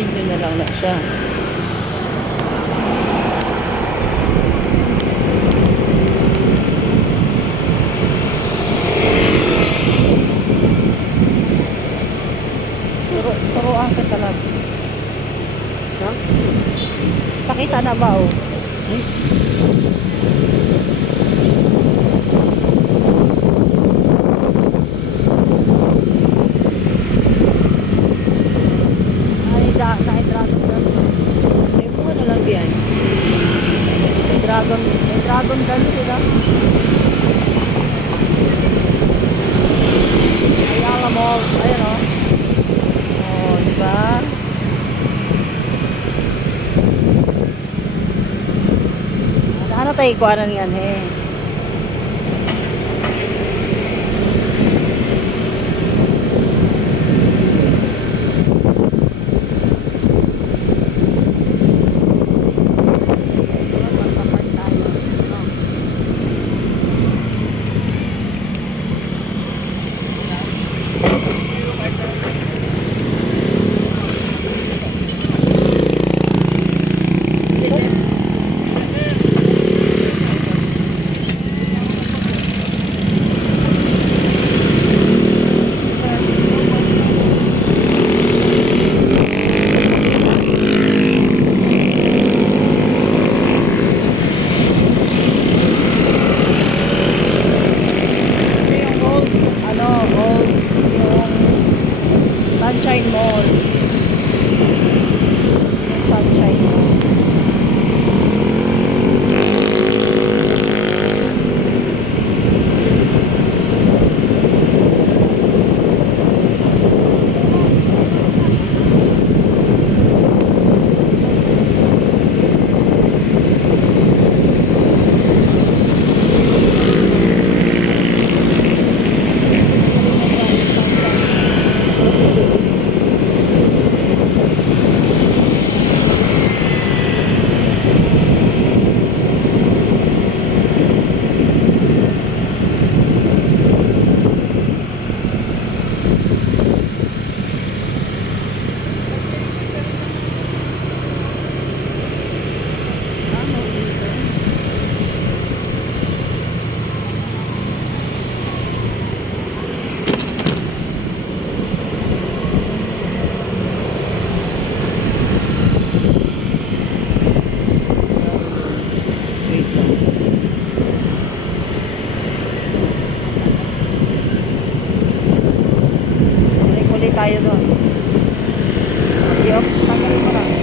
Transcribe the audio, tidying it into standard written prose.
Video na lang na siya. Turuan ka talaga. Ha? Pakita na ba oh? Na-dragon dance. Sayo mo na lang diyan. May dragon dance sila. Ayala Mall. Ayan o. Oh, diba? Ano tayo ikuanan yan eh. Sunshine Mall. Sunshine Mall. Tayo doon. Diop, tanggalin mo lang.